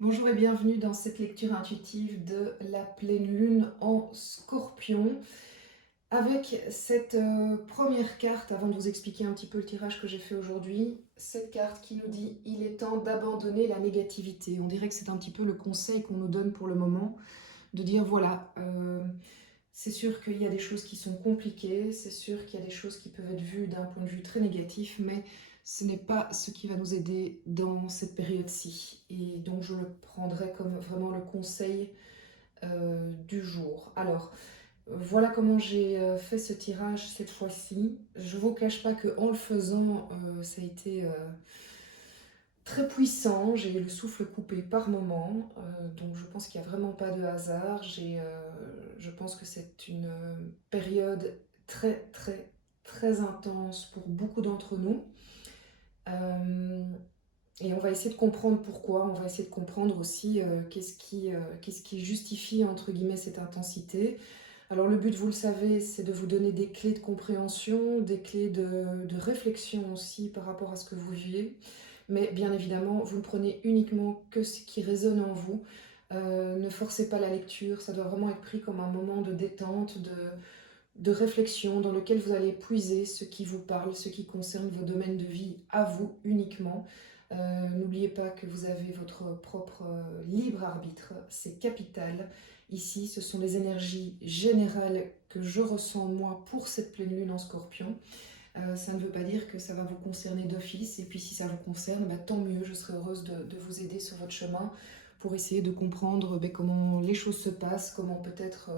Bonjour et bienvenue dans cette lecture intuitive de la pleine lune en Scorpion. Avec cette première carte, avant de vous expliquer un petit peu le tirage que j'ai fait aujourd'hui, cette carte qui nous dit il est temps d'abandonner la négativité. On dirait que c'est un petit peu le conseil qu'on nous donne pour le moment, de dire voilà, c'est sûr qu'il y a des choses qui sont compliquées, c'est sûr qu'il y a des choses qui peuvent être vues d'un point de vue très négatif, mais ce n'est pas ce qui va nous aider dans cette période-ci. Et donc je le prendrai comme vraiment le conseil du jour. Alors, voilà comment j'ai fait ce tirage cette fois-ci. Je ne vous cache pas qu'en le faisant, ça a été très puissant. J'ai eu le souffle coupé par moments. Donc je pense qu'il n'y a vraiment pas de hasard. Je pense que c'est une période très, très, très intense pour beaucoup d'entre nous. Euh, et on va essayer de comprendre pourquoi. On va essayer de comprendre aussi qu'est-ce qui justifie, entre guillemets, cette intensité. Alors le but, vous le savez, c'est de vous donner des clés de compréhension, des clés de réflexion aussi par rapport à ce que vous vivez. Mais bien évidemment, vous ne prenez uniquement que ce qui résonne en vous. Ne forcez pas la lecture, ça doit vraiment être pris comme un moment de détente, de réflexion dans lequel vous allez puiser ce qui vous parle, ce qui concerne vos domaines de vie à vous uniquement. N'oubliez pas que vous avez votre propre libre arbitre, c'est capital. Ici, ce sont les énergies générales que je ressens moi pour cette pleine lune en Scorpion. Ça ne veut pas dire que ça va vous concerner d'office, et puis si ça vous concerne, bah, tant mieux, je serai heureuse de vous aider sur votre chemin pour essayer de comprendre comment les choses se passent, comment peut-être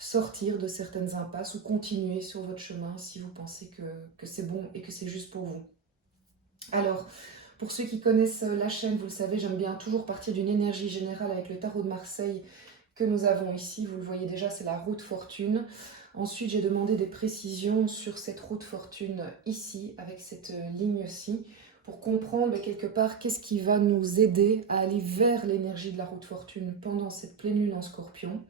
sortir de certaines impasses ou continuer sur votre chemin si vous pensez que c'est bon et que c'est juste pour vous. Alors, pour ceux qui connaissent la chaîne, vous le savez, j'aime bien toujours partir d'une énergie générale avec le tarot de Marseille que nous avons ici. Vous le voyez déjà, c'est la roue de fortune. Ensuite, j'ai demandé des précisions sur cette roue de fortune ici, avec cette ligne-ci, pour comprendre quelque part qu'est-ce qui va nous aider à aller vers l'énergie de la roue de fortune pendant cette pleine lune en Scorpion.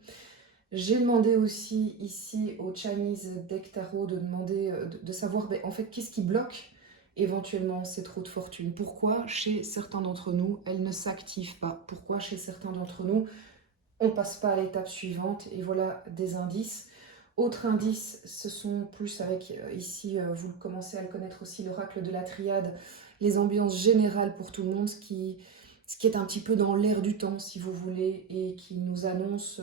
J'ai demandé aussi ici au Chinese Deck Tarot de demander de savoir en fait qu'est-ce qui bloque éventuellement cette roue de fortune. Pourquoi chez certains d'entre nous elle ne s'active pas? Pourquoi chez certains d'entre nous on passe pas à l'étape suivante? Et voilà des indices. Autre indice, ce sont plus avec ici, vous commencez à le connaître aussi, l'oracle de la triade, les ambiances générales pour tout le monde, ce qui est un petit peu dans l'air du temps si vous voulez, et qui nous annonce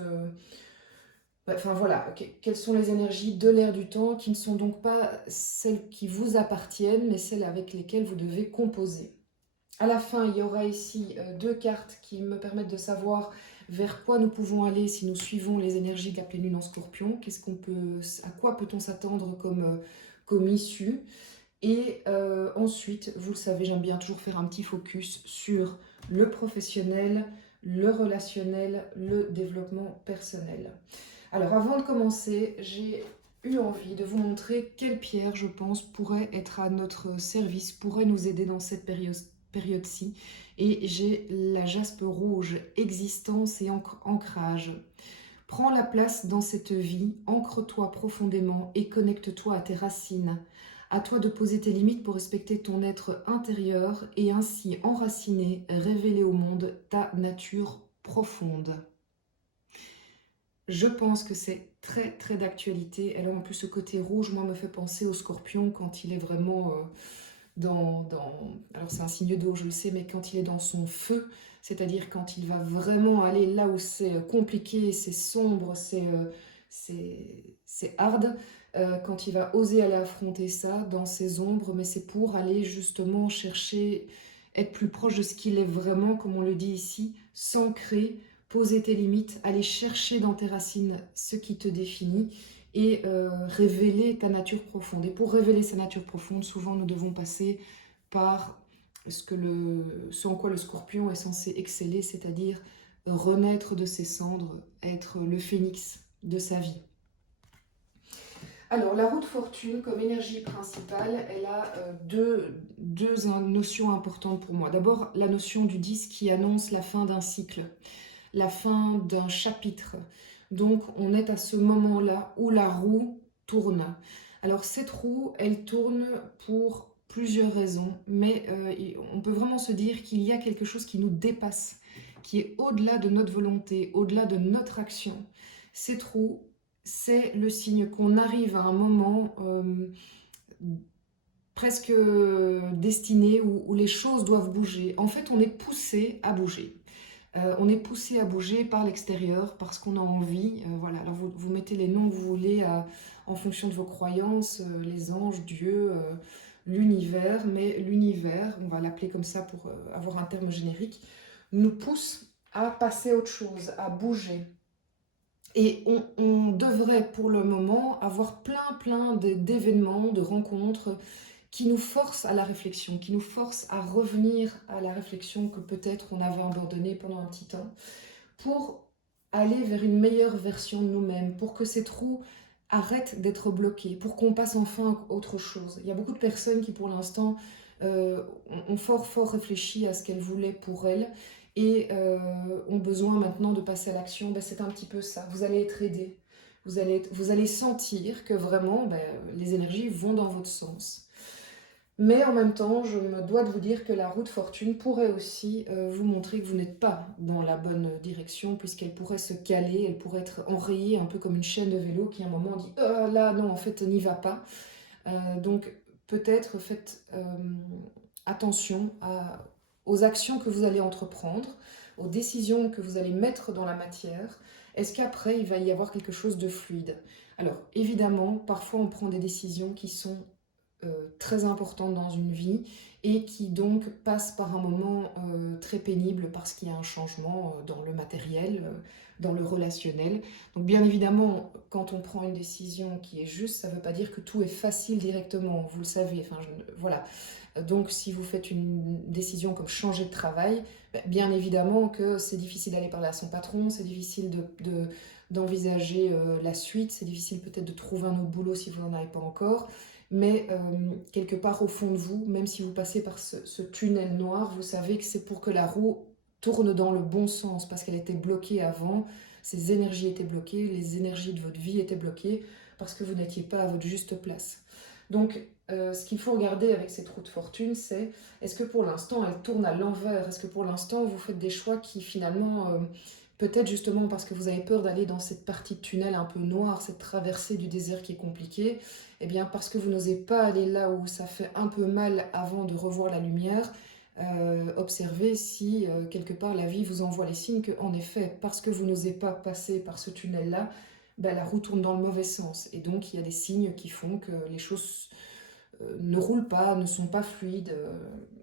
enfin voilà, quelles sont les énergies de l'air du temps qui ne sont donc pas celles qui vous appartiennent, mais celles avec lesquelles vous devez composer. À la fin, il y aura ici deux cartes qui me permettent de savoir vers quoi nous pouvons aller si nous suivons les énergies de la pleine lune en Scorpion. À quoi peut-on s'attendre comme issue? Et ensuite, vous le savez, j'aime bien toujours faire un petit focus sur le professionnel, le relationnel, le développement personnel. Alors avant de commencer, j'ai eu envie de vous montrer quelle pierre, je pense, pourrait être à notre service, pourrait nous aider dans cette période-ci. Et j'ai la jaspe rouge, existence et ancrage. Prends la place dans cette vie, ancre-toi profondément et connecte-toi à tes racines. À toi de poser tes limites pour respecter ton être intérieur et ainsi enraciner, révéler au monde ta nature profonde. Je pense que c'est très très d'actualité. Alors en plus ce côté rouge, moi, me fait penser au scorpion quand il est vraiment alors c'est un signe d'eau, je le sais, mais quand il est dans son feu, c'est-à-dire quand il va vraiment aller là où c'est compliqué, c'est sombre, c'est hard, quand il va oser aller affronter ça dans ses ombres, mais c'est pour aller justement chercher, être plus proche de ce qu'il est vraiment, comme on le dit ici, s'ancrer, poser tes limites, aller chercher dans tes racines ce qui te définit et révéler ta nature profonde. Et pour révéler sa nature profonde, souvent nous devons passer par ce en quoi le scorpion est censé exceller, c'est-à-dire renaître de ses cendres, être le phénix de sa vie. Alors, la roue de fortune, comme énergie principale, elle a deux notions importantes pour moi. D'abord, la notion du 10 qui annonce la fin d'un cycle, la fin d'un chapitre. Donc, on est à ce moment-là où la roue tourne. Alors, cette roue, elle tourne pour plusieurs raisons, mais on peut vraiment se dire qu'il y a quelque chose qui nous dépasse, qui est au-delà de notre volonté, au-delà de notre action. Ces trous, c'est le signe qu'on arrive à un moment presque destiné où les choses doivent bouger. En fait, on est poussé à bouger. On est poussé à bouger par l'extérieur parce qu'on a envie. Voilà. Alors vous mettez les noms que vous voulez en fonction de vos croyances, les anges, Dieu, l'univers, mais l'univers, on va l'appeler comme ça pour avoir un terme générique, nous pousse à passer à autre chose, à bouger. Et on devrait pour le moment avoir plein d'événements, de rencontres qui nous forcent à la réflexion, qui nous forcent à revenir à la réflexion que peut-être on avait abandonnée pendant un petit temps, pour aller vers une meilleure version de nous-mêmes, pour que ces trous arrêtent d'être bloqués, pour qu'on passe enfin à autre chose. Il y a beaucoup de personnes qui pour l'instant ont fort réfléchi à ce qu'elles voulaient pour elles et ont besoin maintenant de passer à l'action. Ben, c'est un petit peu ça, vous allez être aidé, vous allez sentir que vraiment les énergies vont dans votre sens. Mais en même temps, je me dois de vous dire que la roue de fortune pourrait aussi vous montrer que vous n'êtes pas dans la bonne direction, puisqu'elle pourrait se caler, elle pourrait être enrayée un peu comme une chaîne de vélo qui à un moment dit là non, en fait n'y va pas. Donc peut-être faites attention aux actions que vous allez entreprendre, aux décisions que vous allez mettre dans la matière. Est-ce qu'après il va y avoir quelque chose de fluide? Alors évidemment, parfois on prend des décisions qui sont très importante dans une vie et qui donc passe par un moment très pénible parce qu'il y a un changement dans le matériel, dans le relationnel. Donc bien évidemment, quand on prend une décision qui est juste, ça ne veut pas dire que tout est facile directement, vous le savez. Enfin, voilà. Donc si vous faites une décision comme changer de travail, bien évidemment que c'est difficile d'aller parler à son patron, c'est difficile d'envisager la suite, c'est difficile peut-être de trouver un autre boulot si vous n'en avez pas encore. Mais quelque part au fond de vous, même si vous passez par ce tunnel noir, vous savez que c'est pour que la roue tourne dans le bon sens, parce qu'elle était bloquée avant, ces énergies étaient bloquées, les énergies de votre vie étaient bloquées, parce que vous n'étiez pas à votre juste place. Donc, ce qu'il faut regarder avec cette roue de fortune, c'est est-ce que pour l'instant elle tourne à l'envers? Est-ce que pour l'instant vous faites des choix qui finalement, peut-être justement parce que vous avez peur d'aller dans cette partie de tunnel un peu noire, cette traversée du désert qui est compliquée, eh bien parce que vous n'osez pas aller là où ça fait un peu mal avant de revoir la lumière, observez si quelque part la vie vous envoie les signes que, en effet, parce que vous n'osez pas passer par ce tunnel-là, la roue tourne dans le mauvais sens. Et donc il y a des signes qui font que les choses ne roulent pas, ne sont pas fluides.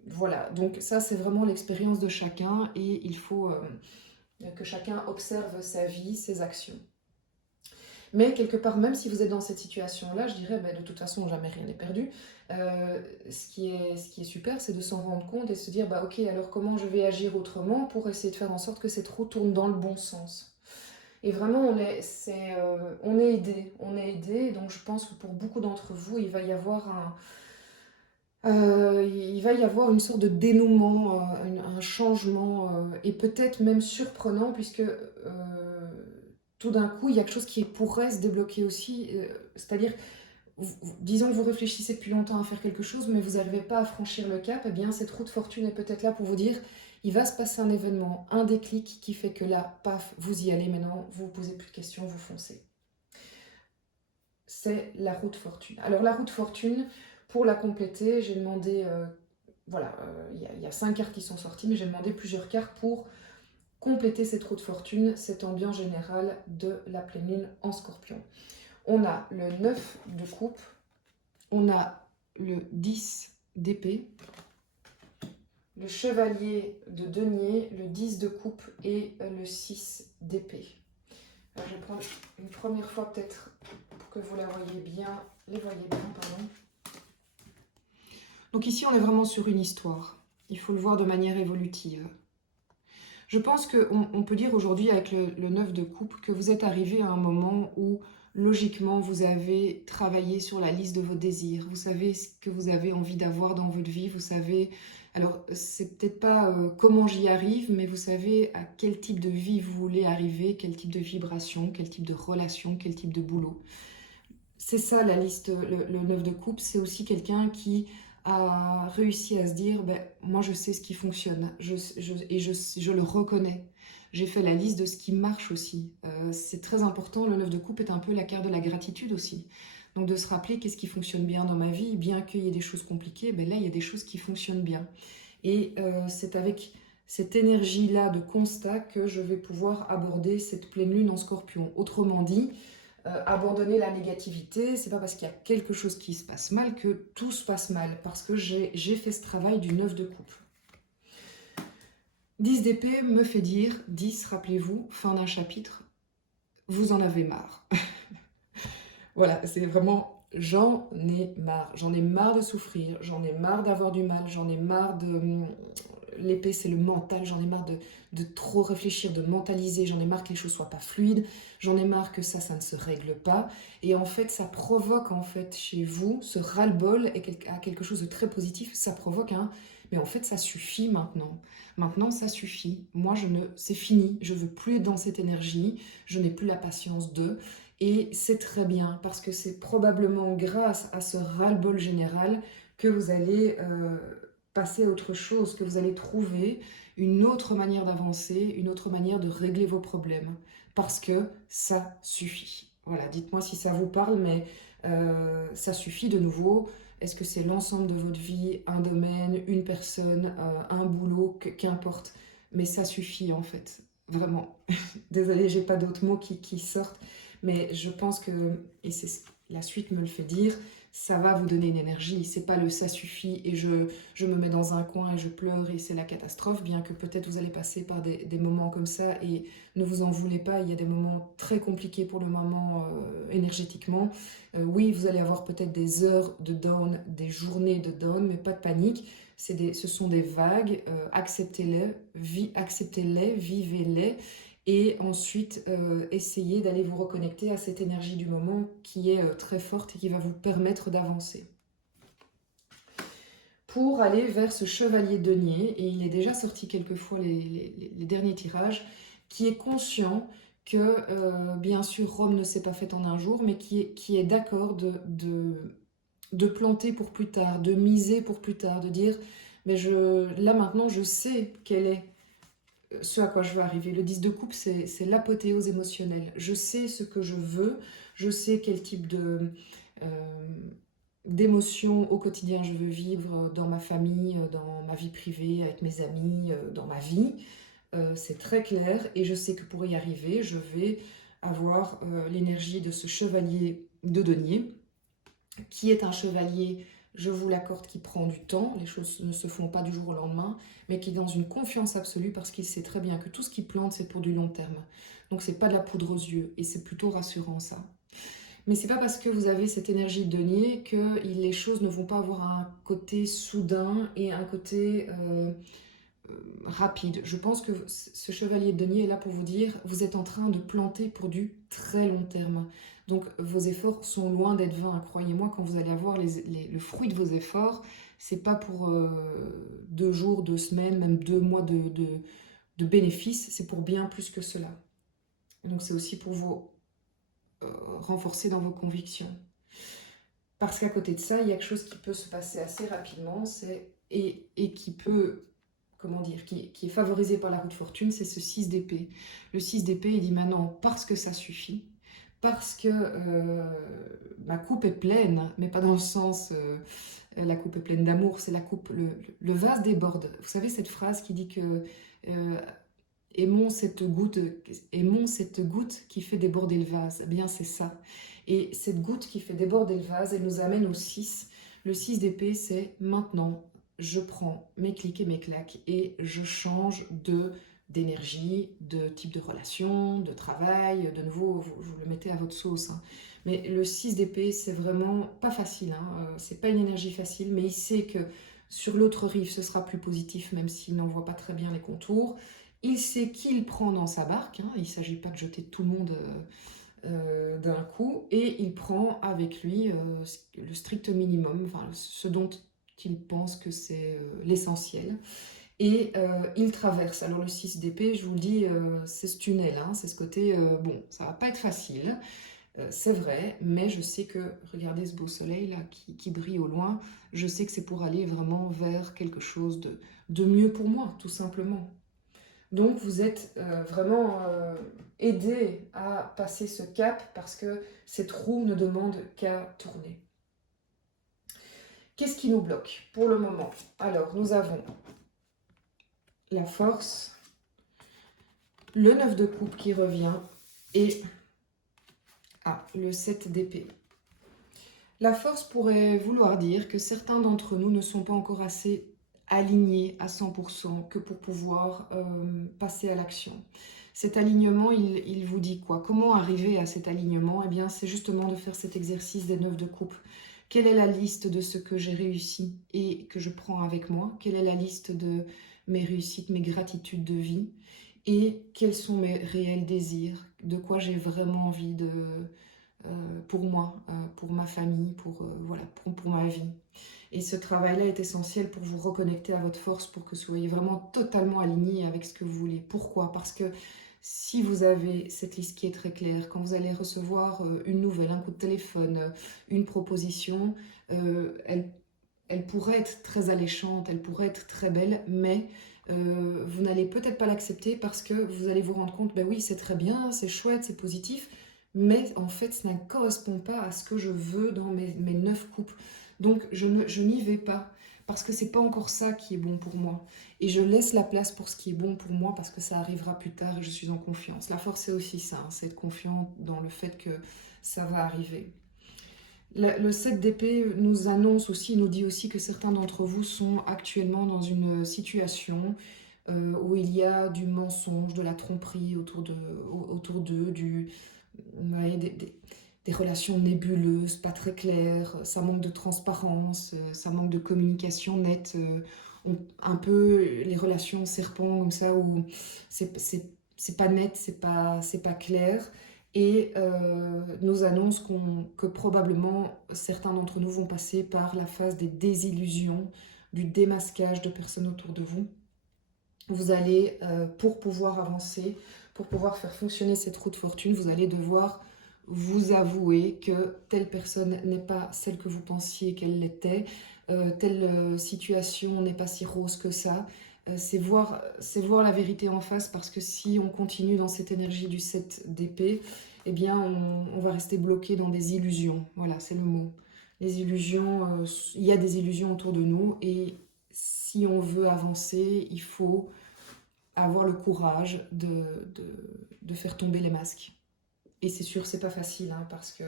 Voilà, donc ça c'est vraiment l'expérience de chacun et il faut que chacun observe sa vie, ses actions. Mais quelque part, même si vous êtes dans cette situation-là, je dirais, de toute façon, jamais rien n'est perdu. Ce qui est super, c'est de s'en rendre compte et de se dire, ok, alors comment je vais agir autrement pour essayer de faire en sorte que cette roue tourne dans le bon sens. Et vraiment, on est aidé. Donc je pense que pour beaucoup d'entre vous, il va y avoir une sorte de dénouement, un changement, et peut-être même surprenant, puisque tout d'un coup, il y a quelque chose qui pourrait se débloquer aussi. C'est-à-dire, disons que vous réfléchissez depuis longtemps à faire quelque chose, mais vous n'arrivez pas à franchir le cap, eh bien cette roue de fortune est peut-être là pour vous dire, il va se passer un événement, un déclic qui fait que là, paf, vous y allez maintenant, vous ne vous posez plus de questions, vous foncez. C'est la roue de fortune. Alors la roue de fortune, pour la compléter, j'ai demandé, il y a 5 cartes qui sont sorties, mais j'ai demandé plusieurs cartes pour compléter cette roue de fortune, cette ambiance générale de la pleine lune en Scorpion. On a le 9 de coupe, on a le 10 d'épée, le chevalier de denier, le 10 de coupe et le 6 d'épée. Alors je vais prendre une première fois peut-être pour que vous les voyez bien. Donc ici on est vraiment sur une histoire. Il faut le voir de manière évolutive. Je pense qu'on peut dire aujourd'hui avec le 9 de coupe que vous êtes arrivé à un moment où logiquement vous avez travaillé sur la liste de vos désirs. Vous savez ce que vous avez envie d'avoir dans votre vie. Vous savez, alors c'est peut-être pas comment j'y arrive, mais vous savez à quel type de vie vous voulez arriver, quel type de vibration, quel type de relation, quel type de boulot. C'est ça la liste, le 9 de coupe. C'est aussi quelqu'un qui a réussi à se dire, ben, moi je sais ce qui fonctionne, je le reconnais. J'ai fait la liste de ce qui marche aussi. C'est très important, le 9 de coupe est un peu la carte de la gratitude aussi. Donc de se rappeler qu'est-ce qui fonctionne bien dans ma vie, bien qu'il y ait des choses compliquées, ben là il y a des choses qui fonctionnent bien. Et c'est avec cette énergie-là de constat que je vais pouvoir aborder cette pleine lune en Scorpion. Autrement dit, abandonner la négativité, c'est pas parce qu'il y a quelque chose qui se passe mal que tout se passe mal, parce que j'ai fait ce travail du 9 de coupe. 10 d'épée me fait dire, 10, rappelez-vous, fin d'un chapitre, vous en avez marre. Voilà, c'est vraiment, j'en ai marre de souffrir, j'en ai marre d'avoir du mal, j'en ai marre de... L'épée, c'est le mental, j'en ai marre de trop réfléchir, de mentaliser, j'en ai marre que les choses soient pas fluides, j'en ai marre que ça ne se règle pas. Et en fait, ça provoque en fait chez vous, ce ras-le-bol est quelque chose de très positif, ça provoque un... Mais en fait, ça suffit maintenant. Maintenant, ça suffit. Moi, c'est fini. Je veux plus être dans cette énergie. Je n'ai plus la patience de. Et c'est très bien parce que c'est probablement grâce à ce ras-le-bol général que vous allez passer à autre chose, que vous allez trouver une autre manière d'avancer, une autre manière de régler vos problèmes. Parce que ça suffit. Voilà, dites-moi si ça vous parle, mais ça suffit de nouveau. Est-ce que c'est l'ensemble de votre vie, un domaine, une personne, un boulot, qu'importe. Mais ça suffit en fait, vraiment. Désolée, j'ai pas d'autres mots qui sortent. Mais je pense que, et la suite me le fait dire, ça va vous donner une énergie. C'est pas le ça suffit et je me mets dans un coin et je pleure et c'est la catastrophe, bien que peut-être vous allez passer par des moments comme ça et ne vous en voulez pas. Il y a des moments très compliqués pour le moment énergétiquement. Oui, vous allez avoir peut-être des heures de down, des journées de down, mais pas de panique. Ce sont des vagues. Acceptez-les, vivez-les et ensuite essayez d'aller vous reconnecter à cette énergie du moment qui est très forte et qui va vous permettre d'avancer. Pour aller vers ce chevalier denier, et il est déjà sorti quelques fois les derniers tirages, qui est conscient que, bien sûr, Rome ne s'est pas faite en un jour, mais qui est d'accord de planter pour plus tard, de miser pour plus tard, de dire, mais là maintenant je sais quelle est ce à quoi je veux arriver. Le 10 de coupe, c'est l'apothéose émotionnelle. Je sais ce que je veux, je sais quel type d'émotions au quotidien je veux vivre dans ma famille, dans ma vie privée, avec mes amis, dans ma vie. C'est très clair et je sais que pour y arriver, je vais avoir l'énergie de ce chevalier de denier, qui est un chevalier, je vous l'accorde, qui prend du temps, les choses ne se font pas du jour au lendemain, mais qui est dans une confiance absolue parce qu'il sait très bien que tout ce qu'il plante, c'est pour du long terme. Donc c'est pas de la poudre aux yeux et c'est plutôt rassurant ça. Mais c'est pas parce que vous avez cette énergie de denier que les choses ne vont pas avoir un côté soudain et un côté rapide. Je pense que ce chevalier de denier est là pour vous dire, vous êtes en train de planter pour du très long terme. Donc vos efforts sont loin d'être vains. Croyez-moi, quand vous allez avoir le fruit de vos efforts, c'est pas pour 2 jours, 2 semaines, même 2 mois de bénéfices, c'est pour bien plus que cela. Donc c'est aussi pour vous renforcer dans vos convictions. Parce qu'à côté de ça, il y a quelque chose qui peut se passer assez rapidement, et qui peut, comment dire, qui est favorisé par la roue de fortune, c'est ce 6 d'épée. Le 6 d'épée, il dit maintenant, parce que ça suffit, parce que ma coupe est pleine, mais pas dans le sens la coupe est pleine d'amour, c'est la coupe, le vase déborde. Vous savez cette phrase qui dit que aimons cette goutte qui fait déborder le vase. Eh bien, c'est ça. Et cette goutte qui fait déborder le vase, elle nous amène au 6. Le 6 d'épée, c'est maintenant, je prends mes clics et mes claques et je change d'énergie, de type de relation, de travail. De nouveau, vous le mettez à votre sauce. Hein. Mais le 6 d'épée, c'est vraiment pas facile. Hein. C'est pas une énergie facile, mais il sait que sur l'autre rive, ce sera plus positif, même s'il n'en voit pas très bien les contours. Il sait qui il prend dans sa barque, hein. Il ne s'agit pas de jeter tout le monde d'un coup, et il prend avec lui le strict minimum, enfin, ce dont il pense que c'est l'essentiel. Et il traverse. Alors le 6 d'épée, je vous le dis, c'est ce tunnel, hein, c'est ce côté, bon, ça va pas être facile, C'est vrai, mais je sais que, regardez ce beau soleil là qui brille au loin, je sais que c'est pour aller vraiment vers quelque chose de mieux pour moi, tout simplement. Donc vous êtes vraiment aidé à passer ce cap parce que cette roue ne demande qu'à tourner. Qu'est-ce qui nous bloque pour le moment? Alors nous avons la force, le 9 de coupe qui revient et le 7 d'épée. La force pourrait vouloir dire que certains d'entre nous ne sont pas encore assez alignés à 100% que pour pouvoir passer à l'action. Cet alignement, il vous dit quoi? Comment arriver à cet alignement? Eh bien, c'est justement de faire cet exercice des 9 de coupe. Quelle est la liste de ce que j'ai réussi et que je prends avec moi? Quelle est la liste de mes réussites, mes gratitudes de vie? Et quels sont mes réels désirs? De quoi j'ai vraiment envie pour moi, pour ma famille, voilà, pour ma vie. Et ce travail-là est essentiel pour vous reconnecter à votre force, pour que vous soyez vraiment totalement aligné avec ce que vous voulez. Pourquoi? Parce que si vous avez cette liste qui est très claire, quand vous allez recevoir une nouvelle, un coup de téléphone, une proposition, elle pourrait être très alléchante, elle pourrait être très belle, mais vous n'allez peut-être pas l'accepter parce que vous allez vous rendre compte, ben oui, c'est très bien, c'est chouette, c'est positif, mais en fait, ça ne correspond pas à ce que je veux dans mes 9 coupes. Donc, je n'y vais pas parce que c'est pas encore ça qui est bon pour moi. Et je laisse la place pour ce qui est bon pour moi parce que ça arrivera plus tard et je suis en confiance. La force, c'est aussi ça, hein, c'est être confiant dans le fait que ça va arriver. Le 7 d'épée nous annonce aussi, nous dit aussi que certains d'entre vous sont actuellement dans une situation où il y a du mensonge, de la tromperie autour d'eux, ouais, des relations nébuleuses, pas très claires, ça manque de transparence, ça manque de communication nette, un peu les relations serpents comme ça où c'est pas net, c'est pas clair. Et nous annonce que probablement certains d'entre nous vont passer par la phase des désillusions, du démasquage de personnes autour de vous. Vous allez, pour pouvoir avancer, pour pouvoir faire fonctionner cette roue de fortune, vous allez devoir vous avouer que telle personne n'est pas celle que vous pensiez qu'elle l'était, telle situation n'est pas si rose que ça. C'est voir la vérité en face parce que si on continue dans cette énergie du 7 d'épée, eh bien on va rester bloqué dans des illusions. Voilà, c'est le mot. Les illusions, il y a des illusions autour de nous et si on veut avancer, il faut avoir le courage de faire tomber les masques. Et c'est sûr, c'est pas facile, hein, parce que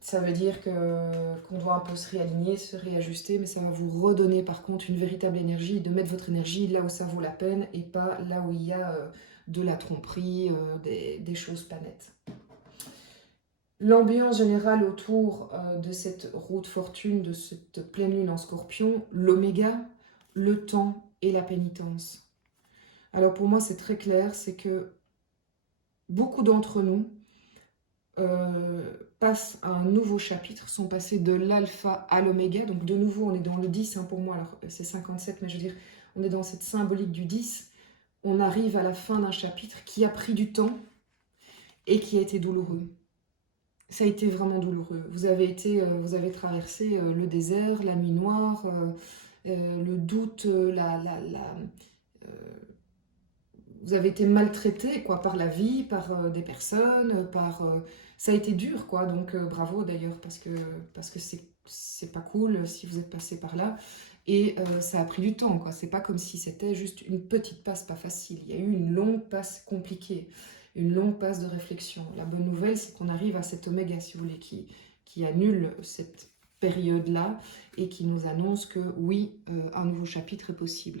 ça veut dire qu'on doit un peu se réaligner, se réajuster, mais ça va vous redonner par contre une véritable énergie, de mettre votre énergie là où ça vaut la peine et pas là où il y a de la tromperie, des choses pas nettes. L'ambiance générale autour de cette roue de fortune, de cette pleine lune en scorpion, l'oméga, le temps et la pénitence. Alors pour moi c'est très clair, c'est que beaucoup d'entre nous passent à un nouveau chapitre, sont passés de l'alpha à l'oméga, donc de nouveau on est dans le 10 hein, pour moi, alors c'est 57 mais je veux dire on est dans cette symbolique du 10, on arrive à la fin d'un chapitre qui a pris du temps et qui a été douloureux. Ça a été vraiment douloureux. Vous avez traversé le désert, la nuit noire, le doute, vous avez été maltraité quoi, par la vie, par des personnes, ça a été dur, quoi. Donc bravo d'ailleurs, parce que c'est pas cool si vous êtes passé par là. Et ça a pris du temps, quoi. C'est pas comme si c'était juste une petite passe pas facile. Il y a eu une longue passe compliquée, une longue passe de réflexion. La bonne nouvelle, c'est qu'on arrive à cet oméga, si vous voulez, qui annule cette période-là et qui nous annonce que oui, un nouveau chapitre est possible.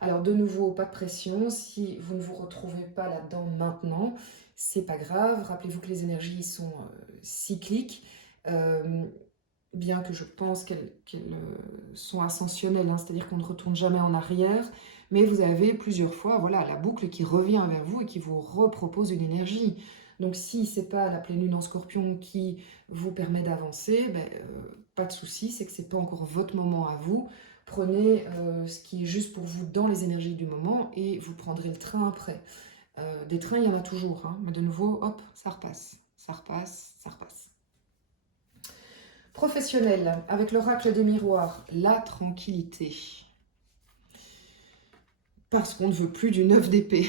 Alors de nouveau, pas de pression, si vous ne vous retrouvez pas là-dedans maintenant, c'est pas grave, rappelez-vous que les énergies sont cycliques, bien que je pense qu'elles sont ascensionnelles, hein, c'est-à-dire qu'on ne retourne jamais en arrière, mais vous avez plusieurs fois voilà, la boucle qui revient vers vous et qui vous repropose une énergie. Donc si c'est pas la pleine lune en scorpion qui vous permet d'avancer, ben, pas de souci, c'est que c'est pas encore votre moment à vous. Prenez ce qui est juste pour vous dans les énergies du moment et vous prendrez le train après. Des trains, il y en a toujours, hein, mais de nouveau, hop, ça repasse, ça repasse, ça repasse. Professionnel, avec l'oracle des miroirs, la tranquillité. Parce qu'on ne veut plus du 9 d'épée.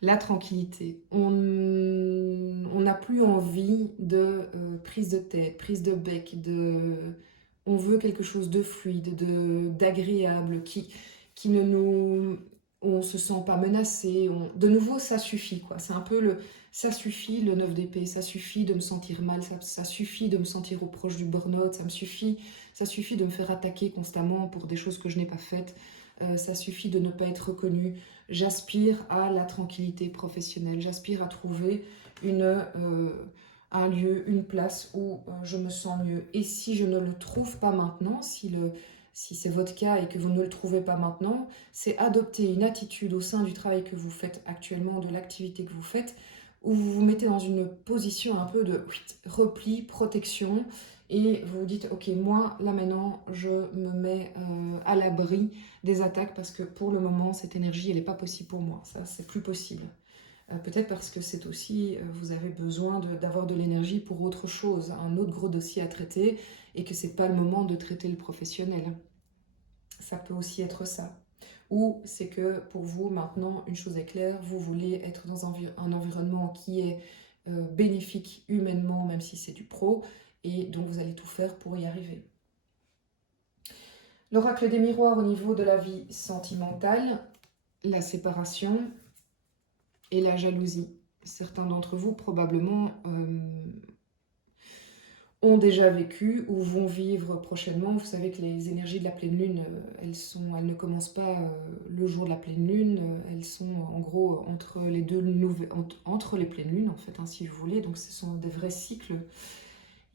La tranquillité. On n'a plus envie de prise de tête, prise de bec, on veut quelque chose de fluide, d'agréable, qui ne nous... On se sent pas menacé. De nouveau, ça suffit, quoi. C'est un peu le... Ça suffit, le 9 d'épée. Ça suffit de me sentir mal. Ça suffit de me sentir au proche du burn-out. Ça suffit de me faire attaquer constamment pour des choses que je n'ai pas faites. Ça suffit de ne pas être reconnu. J'aspire à la tranquillité professionnelle. J'aspire à trouver un lieu, une place où je me sens mieux. Et si je ne le trouve pas maintenant, si c'est votre cas et que vous ne le trouvez pas maintenant, c'est adopter une attitude au sein du travail que vous faites actuellement, de l'activité que vous faites, où vous vous mettez dans une position un peu de repli, protection, et vous vous dites, ok, moi, là maintenant, je me mets à l'abri des attaques parce que pour le moment, cette énergie, elle n'est pas possible pour moi. Ça, c'est plus possible. Peut-être parce que c'est aussi, vous avez besoin d'avoir de l'énergie pour autre chose, un autre gros dossier à traiter, et que c'est pas le moment de traiter le professionnel. Ça peut aussi être ça. Ou c'est que pour vous, maintenant, une chose est claire, vous voulez être dans un environnement qui est bénéfique humainement, même si c'est du pro, et donc vous allez tout faire pour y arriver. L'oracle des miroirs au niveau de la vie sentimentale, la séparation et la jalousie. Certains d'entre vous probablement ont déjà vécu ou vont vivre prochainement. Vous savez que les énergies de la pleine lune, elles ne commencent pas le jour de la pleine lune, elles sont en gros entre les entre les pleines lunes en fait, hein, si vous voulez. Donc ce sont des vrais cycles.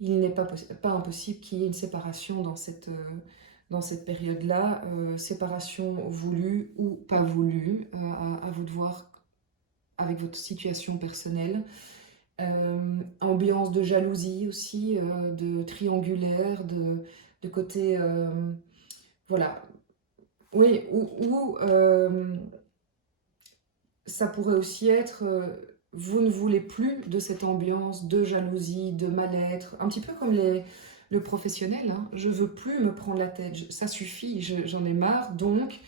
Il n'est pas impossible qu'il y ait une séparation dans cette période-là, séparation voulue ou pas voulue, à vous de voir avec votre situation personnelle. Ambiance de jalousie aussi, de triangulaire, de côté... voilà. Oui, ou ça pourrait aussi être... vous ne voulez plus de cette ambiance de jalousie, de mal-être, un petit peu comme le professionnel, hein. Je veux plus me prendre la tête, ça suffit, j'en ai marre, donc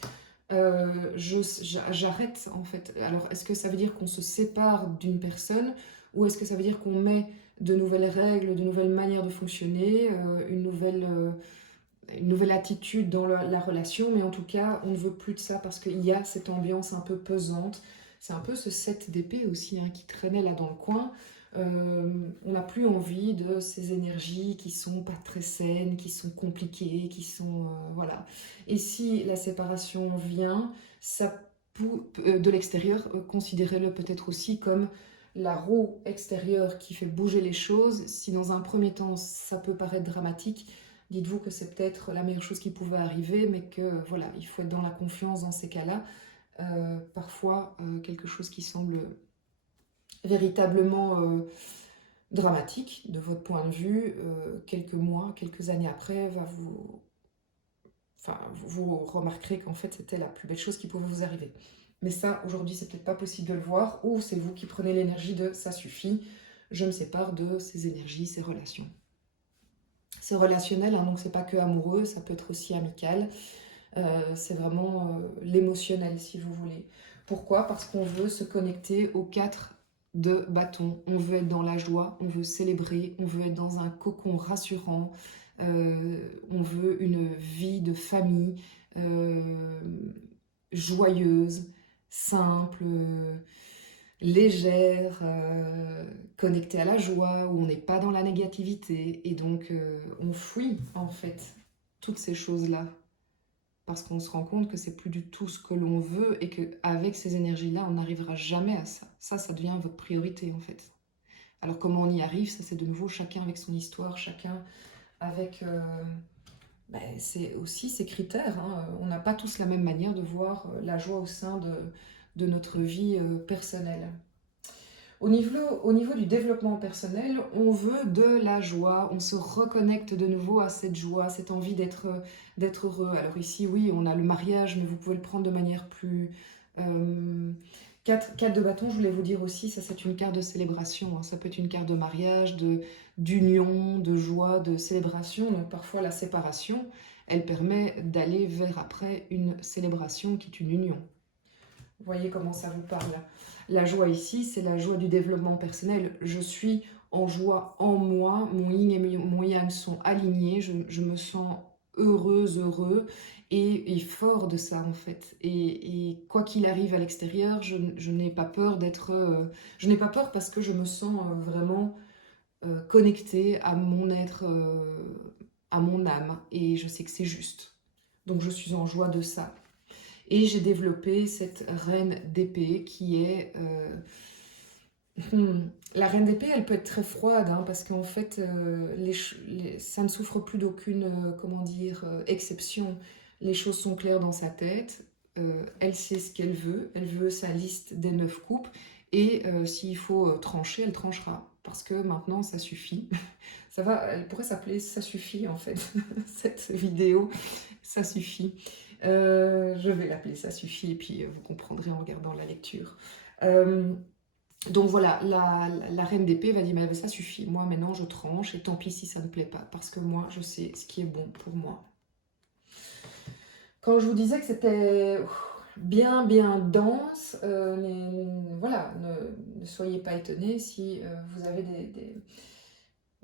j'arrête en fait. Alors est-ce que ça veut dire qu'on se sépare d'une personne ou est-ce que ça veut dire qu'on met de nouvelles règles, de nouvelles manières de fonctionner, une nouvelle attitude dans la relation, mais en tout cas on ne veut plus de ça parce qu'il y a cette ambiance un peu pesante. C'est un peu ce 7 d'épée aussi, hein, qui traînait là dans le coin. On n'a plus envie de ces énergies qui sont pas très saines, qui sont compliquées, qui sont... voilà. Et si la séparation vient, de l'extérieur, considérez-le peut-être aussi comme la roue extérieure qui fait bouger les choses. Si dans un premier temps ça peut paraître dramatique, dites-vous que c'est peut-être la meilleure chose qui pouvait arriver, mais que voilà, il faut être dans la confiance dans ces cas-là. Parfois, quelque chose qui semble véritablement dramatique de votre point de vue, quelques mois, quelques années après, vous remarquerez qu'en fait c'était la plus belle chose qui pouvait vous arriver. Mais ça, aujourd'hui, c'est peut-être pas possible de le voir, ou c'est vous qui prenez l'énergie de ça suffit, je me sépare de ces énergies, ces relations. C'est relationnel, hein, donc c'est pas que amoureux, ça peut être aussi amical. C'est vraiment l'émotionnel, si vous voulez. Pourquoi? Parce qu'on veut se connecter aux 4 de bâton. On veut être dans la joie, on veut célébrer, on veut être dans un cocon rassurant, on veut une vie de famille joyeuse, simple, légère, connectée à la joie, où on n'est pas dans la négativité. Et donc, on fuit, en fait, toutes ces choses-là. Parce qu'on se rend compte que c'est plus du tout ce que l'on veut et qu'avec ces énergies-là, on n'arrivera jamais à ça. Ça devient votre priorité, en fait. Alors, comment on y arrive? Ça, c'est de nouveau chacun avec son histoire, chacun avec... c'est aussi ces critères, hein. On n'a pas tous la même manière de voir la joie au sein de notre vie personnelle. Au niveau du développement personnel, on veut de la joie, on se reconnecte de nouveau à cette joie, cette envie d'être heureux. Alors ici, oui, on a le mariage, mais vous pouvez le prendre de manière plus 4 de bâton, je voulais vous dire aussi, ça c'est une carte de célébration, hein. Ça peut être une carte de mariage, d'union, de joie, de célébration. Donc parfois la séparation, elle permet d'aller vers après une célébration qui est une union. Vous voyez comment ça vous parle. La joie ici, c'est la joie du développement personnel. Je suis en joie en moi, mon yin et mon yang sont alignés, je me sens heureuse, heureux et fort de ça en fait. Et quoi qu'il arrive à l'extérieur, je n'ai pas peur d'être... je n'ai pas peur parce que je me sens vraiment connectée à mon être, à mon âme, et je sais que c'est juste. Donc je suis en joie de ça. Et j'ai développé cette reine d'épée qui est... La reine d'épée, elle peut être très froide, hein, parce qu'en fait, ça ne souffre plus d'aucune, comment dire, exception. Les choses sont claires dans sa tête, elle sait ce qu'elle veut sa liste des 9 coupes, et s'il faut trancher, elle tranchera. Parce que maintenant, ça suffit. Ça va, elle pourrait s'appeler « Ça suffit » en fait, cette vidéo, ça suffit. Je vais l'appeler « Ça suffit » et puis vous comprendrez en regardant la lecture. Donc voilà, la reine d'épée va dire « mais ça suffit, moi maintenant je tranche et tant pis si ça ne plaît pas, parce que moi je sais ce qui est bon pour moi ». Quand je vous disais que c'était bien dense, voilà, ne soyez pas étonnés si vous avez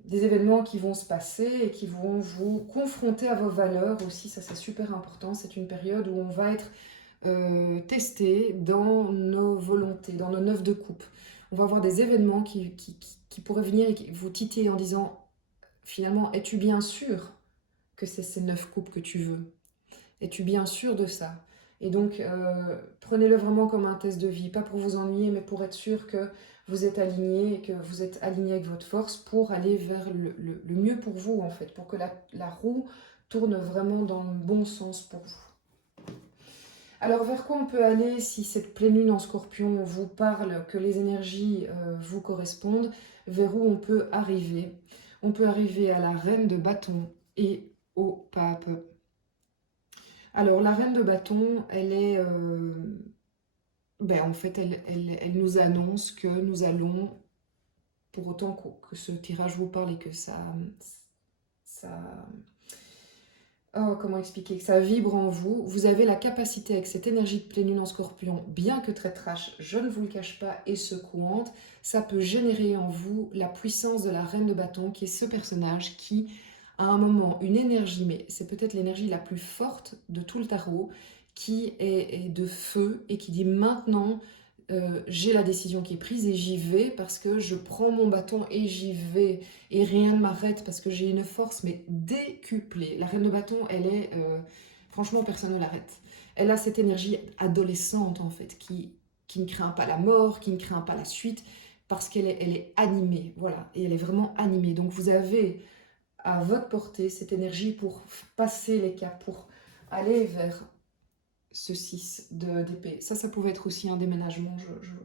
des événements qui vont se passer et qui vont vous confronter à vos valeurs aussi, ça c'est super important. C'est une période où on va être testé dans nos volontés, dans nos 9 de coupe. On va avoir des événements qui pourraient venir et qui vous titiller en disant finalement, es-tu bien sûr que c'est ces 9 coupes que tu veux? Es-tu bien sûr de ça? Et donc, prenez-le vraiment comme un test de vie, pas pour vous ennuyer, mais pour être sûr que vous êtes aligné et que vous êtes aligné avec votre force pour aller vers le mieux pour vous, en fait, pour que la roue tourne vraiment dans le bon sens pour vous. Alors, vers quoi on peut aller si cette pleine lune en Scorpion vous parle, que les énergies vous correspondent? Vers où on peut arriver? On peut arriver à la reine de bâton et au pape. Alors, la reine de bâton, elle est... en fait, elle nous annonce que nous allons, pour autant que ce tirage vous parle et que oh, comment expliquer? Que ça vibre en vous. Vous avez la capacité, avec cette énergie de pleine lune en Scorpion, bien que très trash, je ne vous le cache pas, et secouante, ça peut générer en vous la puissance de la reine de bâton, qui est ce personnage qui, à un moment, une énergie, mais c'est peut-être l'énergie la plus forte de tout le tarot, qui est de feu et qui dit maintenant, j'ai la décision qui est prise et j'y vais parce que je prends mon bâton et j'y vais et rien ne m'arrête parce que j'ai une force mais décuplée. La reine de bâton, elle est, franchement personne ne l'arrête. Elle a cette énergie adolescente en fait qui ne craint pas la mort, qui ne craint pas la suite parce qu'elle est animée, voilà, et elle est vraiment animée. Donc vous avez à votre portée cette énergie pour passer les caps, pour aller vers ce 6 d'épée. Ça pouvait être aussi un déménagement,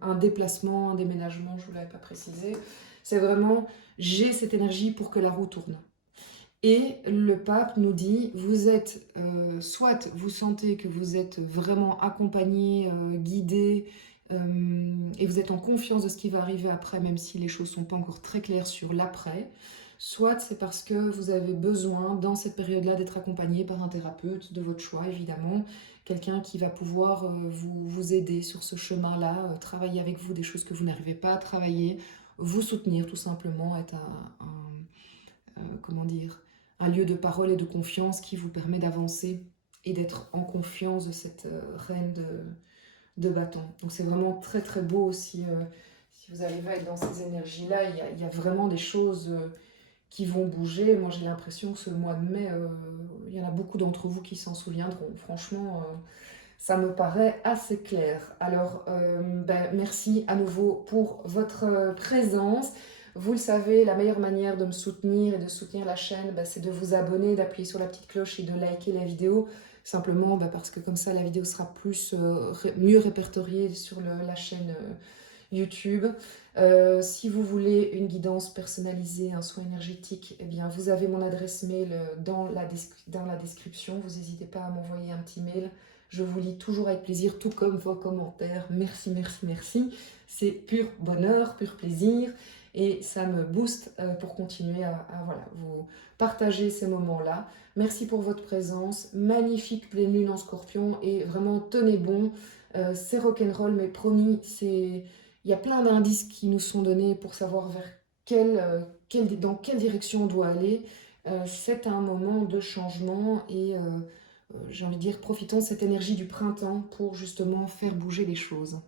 un déplacement, un déménagement, je ne vous l'avais pas précisé. C'est vraiment, j'ai cette énergie pour que la roue tourne. Et le pape nous dit, vous êtes, soit vous sentez que vous êtes vraiment accompagné, guidé, et vous êtes en confiance de ce qui va arriver après, même si les choses ne sont pas encore très claires sur l'après, soit c'est parce que vous avez besoin, dans cette période-là, d'être accompagné par un thérapeute de votre choix, évidemment, quelqu'un qui va pouvoir vous aider sur ce chemin-là, travailler avec vous des choses que vous n'arrivez pas à travailler, vous soutenir tout simplement, être comment dire, un lieu de parole et de confiance qui vous permet d'avancer et d'être en confiance de cette reine de bâton. Donc c'est vraiment très très beau si vous arrivez à être dans ces énergies-là. Il y a vraiment des choses qui vont bouger. Moi j'ai l'impression que ce mois de mai, il y en a beaucoup d'entre vous qui s'en souviendront. Franchement, ça me paraît assez clair. Alors, merci à nouveau pour votre présence. Vous le savez, la meilleure manière de me soutenir et de soutenir la chaîne, c'est de vous abonner, d'appuyer sur la petite cloche et de liker la vidéo. Simplement parce que comme ça, la vidéo sera mieux répertoriée sur la chaîne YouTube. Si vous voulez une guidance personnalisée, un soin énergétique, eh bien, vous avez mon adresse mail dans la description. Vous n'hésitez pas à m'envoyer un petit mail. Je vous lis toujours avec plaisir, tout comme vos commentaires. Merci, merci, merci. C'est pur bonheur, pur plaisir. Et ça me booste pour continuer à voilà, vous partager ces moments-là. Merci pour votre présence. Magnifique pleine lune en Scorpion. Et vraiment, tenez bon. C'est rock'n'roll, mais promis, il y a plein d'indices qui nous sont donnés pour savoir vers dans quelle direction on doit aller. C'est un moment de changement et j'ai envie de dire, profitons de cette énergie du printemps pour justement faire bouger les choses.